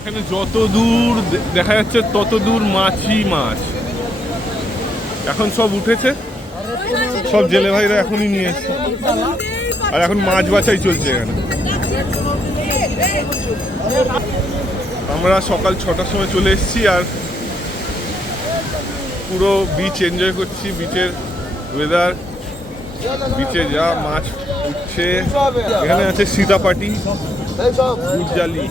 এখানে যত দূর দেখা যাচ্ছে তত দূর মাছই মাছ। এখন সব উঠেছে, সব জেলে ভাইরা এখনই নিয়ে এসছে, আর এখন মাছ বাছাই চলছে এখানে। আমরা সকাল 6টার সময় চলে এসেছি আর পুরো বিচ এনজয় করছি, বিচের ওয়েদার, বিচে যা মাছ উঠছে। এখানে আছে সীতাপাটি, গুড়জালি,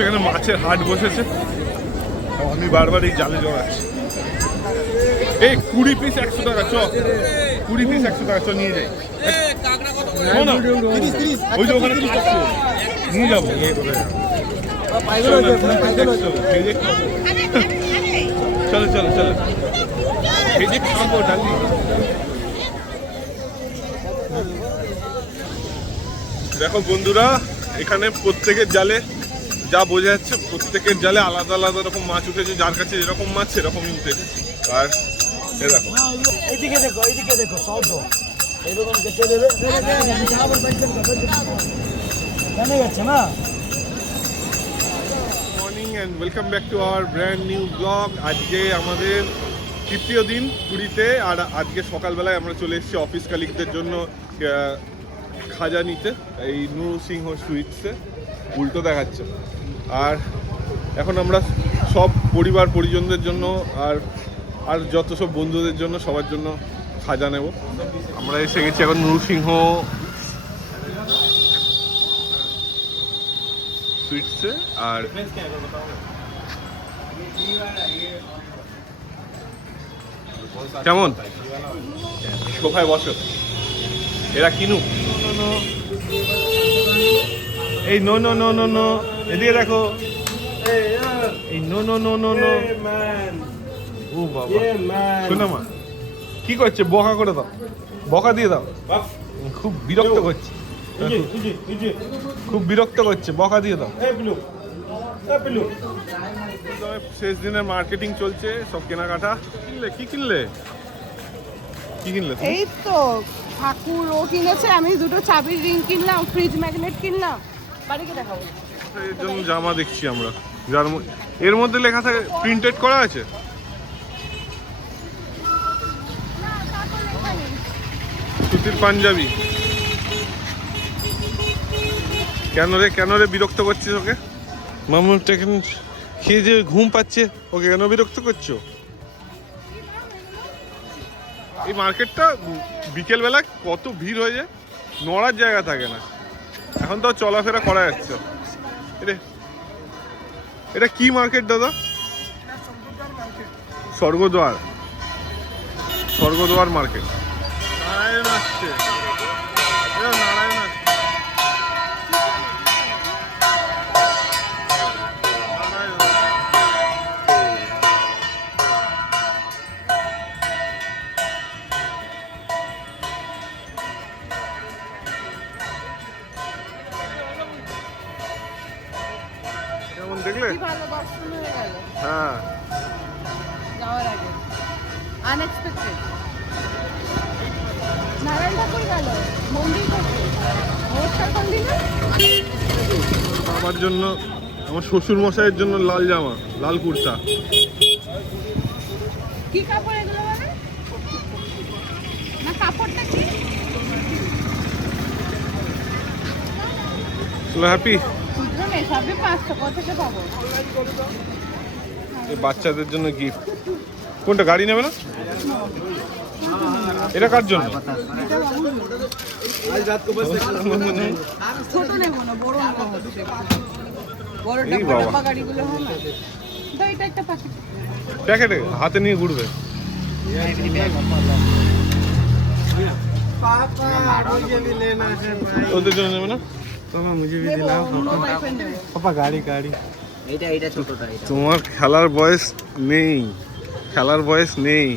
এখানে মাছের হাট বসেছে। আমি বারবার এই জালে জড়াচ্ছি। এই 20 পিস 100 টাকা, 20 পিস 100 টাকা, নিয়ে যাই। ওই যে ওখানে নিয়ে যাবো, চলো চলো চলো, ভেজে খাবো ডালি। দেখো বন্ধুরা, এখানে প্রত্যেকের জালে যা বোঝা যাচ্ছে, প্রত্যেকের জালে আলাদা আলাদা রকম মাছ উঠেছে। যার কাছে যেরকম মাছ সেরকমই উঠেছে। আর এ দেখো, এইদিকে দেখো, এইদিকে দেখো, সব এইরকম কেটে দেবে, জানে গেছে না। Morning and welcome back to our brand new blog. আজকে আমাদের তৃতীয় দিন পুরীতে, আর আজকে সকালবেলায় আমরা চলে এসেছি অফিস কালিকদের জন্য খাজা নিতে, এই নৃসিংহ সুইটসে। উল্টো দেখাচ্ছে। আর এখন আমরা সব পরিবার পরিজনদের জন্য আর যত সব বন্ধুদের জন্য, সবার জন্য খাজা নেব। আমরা এসে গেছি এখন নৃসিংহ সুইটসে। আর কেমন সোফায় বসো, এরা কিনুক। এই no no no no no, এদিকে দেখো, এই no no no no no. ও বাবা, শোনো মা, কি করছে? বকা করে দাও, বকা দিয়ে দাও। খুব বিরক্ত করছে, খুব বিরক্ত করছে, বকা দিয়ে দাও। শেষ দিনের মার্কেটিং চলছে, সব কেনাকাটা। কিনলে কি কিনলে? কি কিনলে? এই তো ঠাকুর ও কিনেছে, আমি দুটো চাবির রিং কিনলাম, ফ্রিজ ম্যাগনেট কিনলাম। বাড়িকে দেখাবো। এর জন্য জামা দেখছি আমরা, যার এর মধ্যে লেখা থাকে, প্রিন্টেড করা আছে। সুতির পাঞ্জাবি। কেন রে বিরক্ত করছিস ওকে? মামুটা খেয়ে যে ঘুম পাচ্ছে, ওকে কেন বিরক্ত করছো? এই মার্কেটটা বিকেলবেলা কত ভিড় হয়ে যায়, নড়ার জায়গা থাকে না। এখন তো চলাফেরা করা যাচ্ছে। এটা কি মার্কেট দাদা? স্বর্গদ্বার মার্কেট। নারায়ণ আসছে, নারায়ণ আসছে। কেমন দেখলে? ভালো দর্শন হয়ে গেল। হ্যাঁ, যাওয়ার আগে আনএক্সপেক্টেড নারায়ণ ঠাকুর গেল মন্দির করতে। নমস্কার কোন দিনে? আমার জন্য, আমার শ্বশুর মশাইয়ের জন্য লাল জামা, লাল কুর্তা। কি কাপড় এগুলো মানে? না কাপড়টা কি? হ্যাপি। সবই 500 কত থেকে পাবো? এই বাচ্চাদের জন্য গিফট। কোনটা গাড়ি নেবে না? এটা কার জন্য? ছোট নেবো না, বড় নেবো হচ্ছে। বড়টা বড় গাড়িগুলো হয় না। দাও এটা একটা প্যাকেট। প্যাকেটে হাতে নিয়ে ঘুরবে। ওদের জন্য নেবে না? তোমার খেলার বয়স নেই, খেলার বয়স নেই।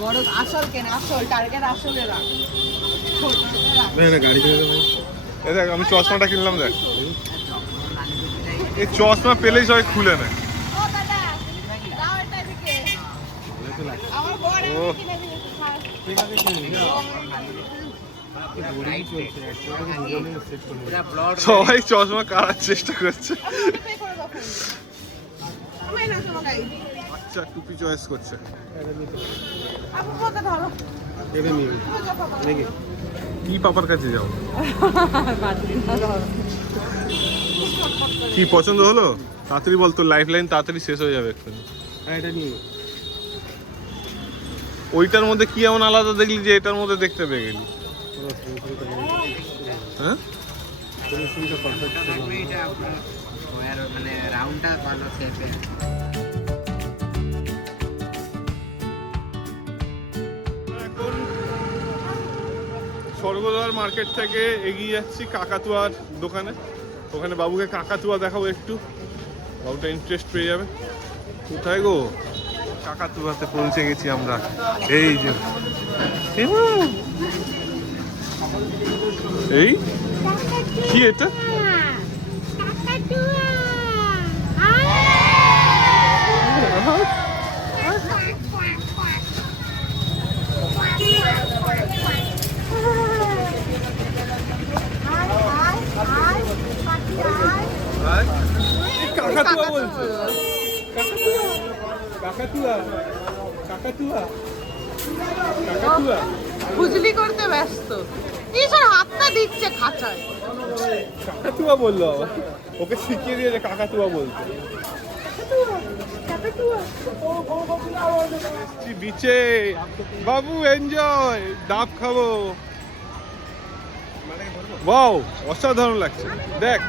বড় আসল কেন, আসল টার্গেট আসলে রাখ। দেখ আমি চশমাটা কিনলাম, দেখ এই চশমা পেলেই সবাই খুলে নেয়। সবাই চশমা কাটার চেষ্টা করছে। আচ্ছা টুপি চয়েস করছে। কি পাপার কাছে যাও? কি পছন্দ হলো? তাড়াতাড়ি বল, তোর লাইফ লাইন তাড়াতাড়ি শেষ হয়ে যাবে এক্ষুনি। ওইটার মধ্যে কি এমন আলাদা দেখলি যে এটার মধ্যে দেখতে পেয়ে গেলি? হ্যাঁ মানে রাউন্ডটা ভালো শেপে। এখন স্বর্গদ্বার মার্কেট থেকে এগিয়ে যাচ্ছি কাকাতুয়ার দোকানে। ওখানে বাবুকে কাকাতুয়া দেখাবো একটু, বাবুটা ইন্টারেস্ট পেয়ে যাবে। কোথায় গো? কাকাতুয়াতে পৌঁছে গেছি আমরা। এই যে এই কি এটা? কাকাতুয়া বলছে। কাকাতুয়া কাকাতুয়া কাকাতুয়া খুজলি করতে ব্যস্ত। ঈশ্বর হাতটা দিচ্ছে খাঁচায়। কাকাতুয়া বললো আবার, ওকে শিখিয়ে দিয়েছে কাকাতুয়া বলতে। বিচে বাবু এনজয়, ডাব খাবো। ওয়াও অসাধারণ লাগছে দেখ।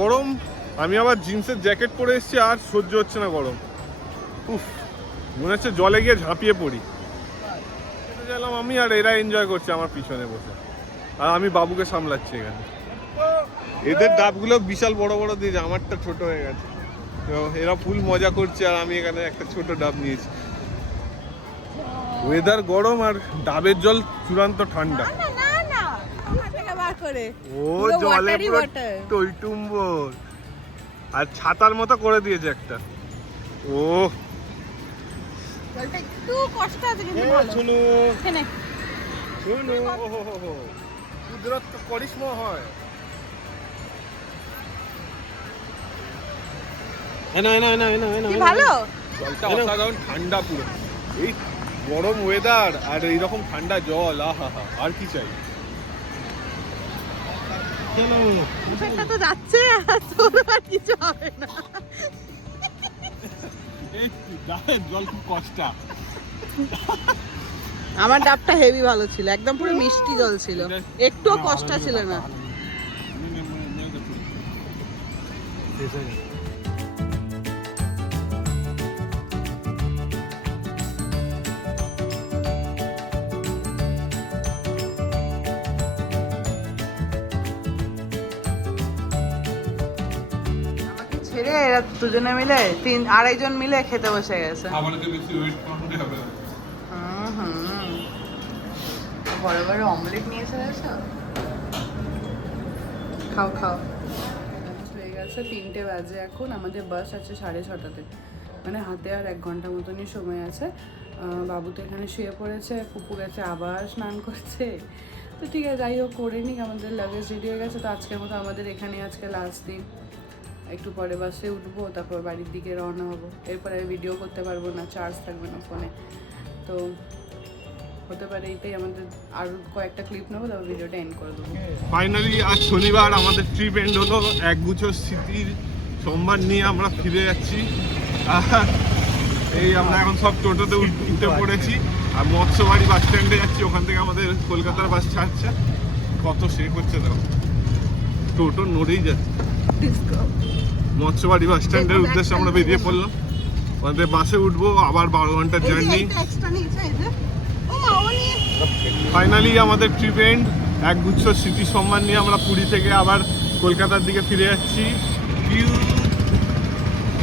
গরম, আমি আবার জিন্সের জ্যাকেট পরে এসেছি আর সহ্য হচ্ছে না গরম। উফ, মনে হচ্ছে জলে গিয়ে ঝাঁপিয়ে পড়ি। গেলাম আমি আর এরা এনজয় করছে আমার পিছনে বসে, আর আমি বাবুকে সামলাচ্ছি এখানে। এদের ডাবগুলো বিশাল বড় বড় দিয়েছে, আমারটা ছোট হয়ে গেছে। তো এরা ফুল মজা করছে আর আমি এখানে একটা ছোট ডাব নিয়েছি। ওয়েদার গরম আর ডাবের জল চূড়ান্ত ঠান্ডা। ও জলে টইটুম্বর আর ছাতার মতো করে দিয়েছে একটা। ও একটু কষ্ট আছে কিন্তু ভালো। শুনো শুনো, কুদরত তো করিশ্মা হয়। কি ভালো, জলটা অসাধারণ ঠান্ডা পুরো। এই গরম ওয়েদার আর এইরকম ঠান্ডা জল, আহা হা, আর কি চাই। এটা তো যাচ্ছে আর তোর আর কিছু হবে না। এই ডাবের জল খুব কষ্টা। আমার ডাবটা হেভি ভালো ছিল, একদম পুরো মিষ্টি জল ছিল, একটুও কষ্ট ছিল না। ছেড়ে এরা দুজনে মিলে আড়াইজন মিলে খেতে বসে গেছে। বড় বড় অমলেট নিয়ে এসে গেছো, খাও খাও। হয়ে গেছে 3টে বাজে এখন, আমাদের বাস আছে 6:30টাতে, মানে হাতে আর 1 ঘন্টা মতনই সময় আছে। বাবু তো এখানে শুয়ে পড়েছে, পুপু গেছে আবার স্নান করছে। তো ঠিক আছে, যাই হোক করে নিক, আমাদের লাগেজ রেডি হয়ে গেছে। তো আজকের মতো আমাদের এখানে আজকে লাস্ট দিন। একটু পরে বাসে উঠবো, তারপর বাড়ির দিকে রওনা হবো। এরপরে ভিডিও করতে পারবো না, চার্জ থাকবে না ফোনে। তো হতে পারে এইটাই আমাদের আর কয়েকটা ক্লিপ নেবো, তারপর ভিডিওটা এন্ড করে দেবো। ফাইনালি আজ শনিবার আমাদের ট্রিপ এন্ড হলো। একগুচ্ছ স্মৃতির সোমবার নিয়ে আমরা ফিরে যাচ্ছি। আর এই আমরা এখন সব টোটোতে উঠে পড়েছি আর মৎস্যবাড়ি বাস স্ট্যান্ডে যাচ্ছি। ওখান থেকে আমাদের কলকাতার বাস ছাড়ছে। কত সে করছে দাও, টোটো নড়েই যাচ্ছে। মৎস্যবাড়ি বাস স্ট্যান্ডের উদ্দেশ্যে আমরা বেরিয়ে পড়লাম। আমাদের বাসে উঠবো, আবার 12 ঘন্টার জার্নি। ফাইনালি আমাদের ট্রিপ এন্ড। একগুচ্ছ স্মৃতি সম্মান নিয়ে আমরা পুরী থেকে আবার কলকাতার দিকে ফিরে যাচ্ছি।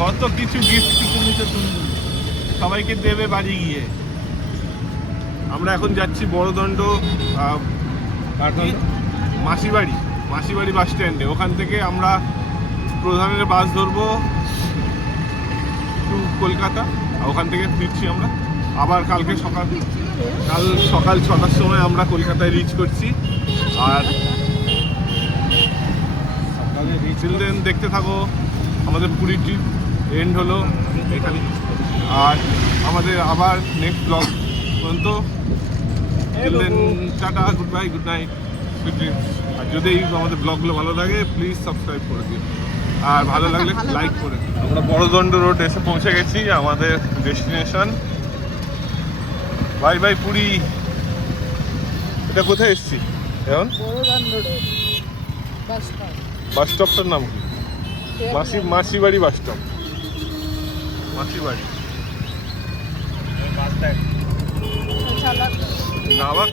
কত কিছু গিফট কিছু নিতে তুমি সবাইকে দেবে বাড়ি গিয়ে। আমরা এখন যাচ্ছি বড়দণ্ড মাসিবাড়ি বাস স্ট্যান্ডে। ওখান থেকে আমরা প্রধানের বাস ধরবো টু কলকাতা। ওখান থেকে ফিরছি আমরা আবার কাল সকাল 6টার সময় আমরা কলকাতায় রিচ করছি। আর চিলড্রেন দেখতে থাকো। আমাদের পুরী ট্রিপ এন্ড হলো এখানে। আর আমাদের আবার নেক্সট ব্লগ পর্যন্ত children tata, good bye, good night, sweet dreams. আর যদি আমাদের ব্লগগুলো ভালো লাগে প্লিজ সাবস্ক্রাইব করে দিও, আর ভালো লাগলে লাইক করে দিও। আমরা বড়দণ্ড রোড এসে পৌঁছে গেছি, আমাদের ডেস্টিনেশন। Bye bye Puri. এটা কোথায় এসছি এখন? বাস স্টপটার নাম কি? মাসিবাড়ি বাস স্টপ। মাসিবাড়ি না আবার